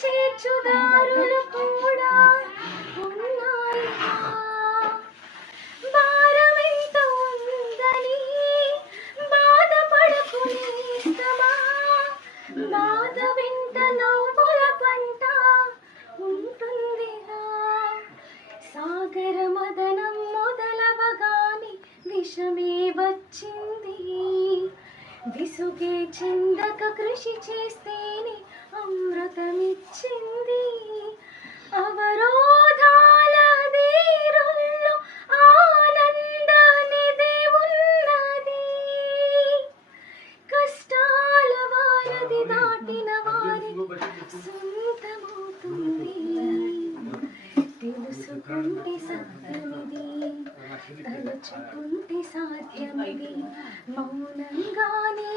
చేర్చుదారులు కూడా ఉన్నాయిగా. భారమెంత ఉందని బాధపడకు నేస్తమా, బాధ వెంట నవ్వుల పంట ఉంటుందిగా. సాగర మదనం మొదలవగాని విషమే వచ్చింది, విసుగే చెందక కృషి చేస్తేనే అమృతమిచ్చింది. అవరోధాల తీరుల్లో ఆనంద నిధి ఉన్నది, కష్టాల వారధి దాటిన వారి సొంతమవుతుంది. తెలుసుకుంటే సత్యమిది, తలుచుకుంటే సాధ్యమిది, మౌనంగానే